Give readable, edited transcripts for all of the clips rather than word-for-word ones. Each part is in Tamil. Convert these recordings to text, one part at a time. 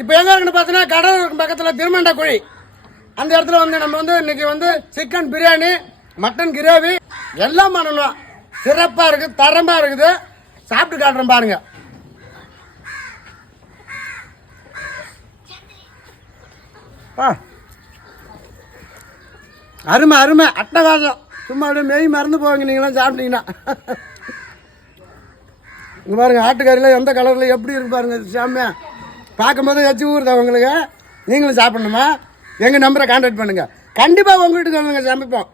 இப்போ எங்கே இருக்குன்னு பார்த்தீங்கன்னா கடலூருக்கு பக்கத்தில் திருமண்டா குழி அந்த இடத்துல வந்து நம்ம வந்து இன்னைக்கு வந்து சிக்கன் பிரியாணி மட்டன் கிரேவி எல்லாம் பண்ணணும். சிறப்பாக இருக்குது, தரமாக இருக்குது. சாப்பிட்டு காட்டுறோம் பாருங்க. அருமை அருமை அட்டகாசம். சும்மா அப்படியே மெய் மறந்து போவீங்க நீங்களாம் சாப்பிட்டீங்கன்னா. இங்கே பாருங்கள் ஆட்டுக்கறியில் எந்த கலரில் எப்படி இருக்கு பாருங்கள். சாமியா பார்க்கும்போது எச்சு ஊறுதா உங்களுக்கு. நீங்களும் சாப்பிடணுமா? எங்கள் நம்பரை கான்டாக்ட் பண்ணுங்கள். கண்டிப்பாக உங்கள் வீட்டுக்கு வந்துங்க, சமைப்போம்.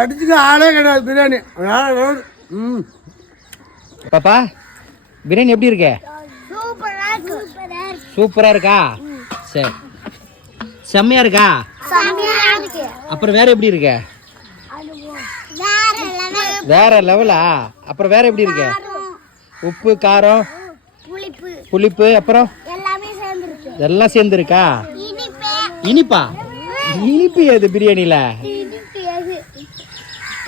அடிச்சுக்க ஆளே கிடையாது பிரியாணி. பாப்பா பிரியாணி எப்படி இருக்கு? சூப்பரா இருக்கா? சரி, செம்மையா இருக்கா? அப்புறம் வேற எப்படி இருக்க? வேற லெவலா? அப்புறம் வேற எப்படி இருக்க? உப்பு காரம் புளிப்பு அப்புறம் எல்லாம் சேர்ந்து இருக்கா? இனிப்பா? இனிப்பு எது பிரியாணில?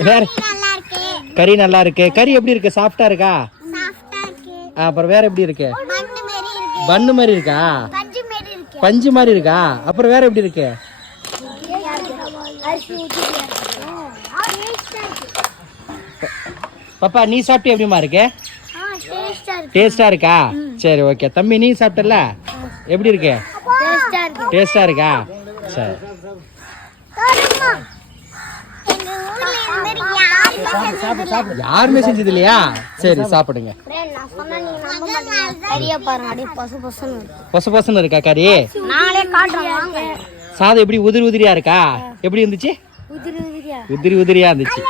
வேற கறி நல்லா இருக்கு. கறி எப்படி இருக்கு? சாஃப்டா இருக்கா? அப்புறம் வேற எப்படி இருக்கு? பன்னு மாதிரி இருக்கா? பஞ்சு மாதிரி இருக்கா? அப்புறம் வேற எப்படி இருக்கு? பாப்பா நீ சாப்பிட்டு எப்படிமா இருக்கு? டேஸ்டா இருக்கா? சரி ஓகே. தம்பி நீ சாப்பிட்டல எப்படி இருக்கு? டேஸ்டா இருக்கா? சரி. யாருமே செஞ்சது இல்லையா? சரி சாப்பிடுங்க. பொச பொசன்னு இருக்கா கறி? சாதம் எப்படி உதிரி உதிரியா இருக்கா? எப்படி இருந்துச்சு? உதிரி உதிரியா இருந்துச்சு.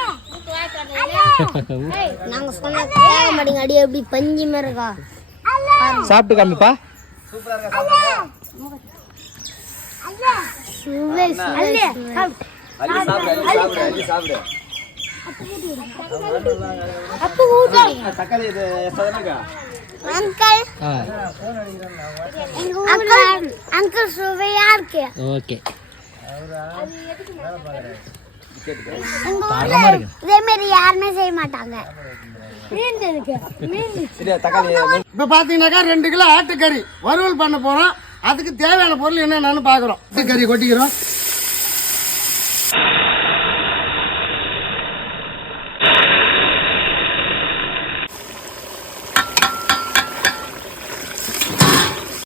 சாப்பிட்டு காமிப்பா. ஓகே யாருமே செய்ய மாட்டாங்க. இப்ப பாத்தீங்கன்னாக்கா 2 கிலோ ஆட்டுக்கறி வறுவல் பண்ண போறோம். அதுக்கு தேவையான பொருள் என்னென்னு பாக்குறோம். ஆட்டுக்கறி கொட்டிக்கிறோம்.